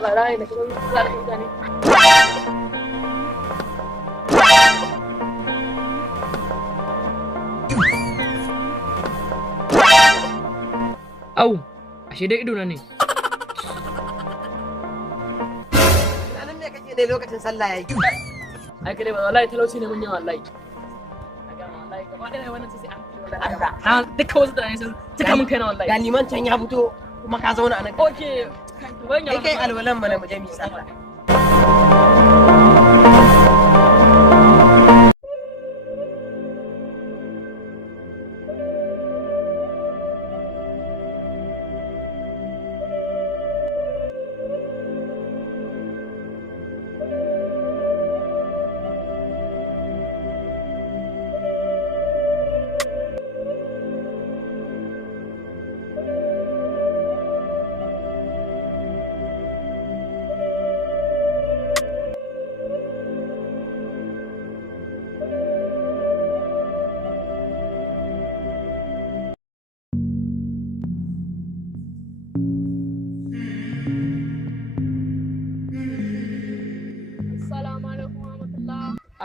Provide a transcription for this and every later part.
Allah rai ne kuma za ka mutane au ashe dai ido na ne nan me kake ne lokacin sallah yayi ai kai ba wallahi talauci ne mun yi wallahi wallahi gaba ɗaya wannan sai an Allah na duka wasu da ne sun cika mun kaina wallahi ga liman can ya fito kuma ka zauna a nan okay kai alwalan mana mu je mu sallah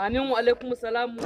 Amin wa alaikum salamu.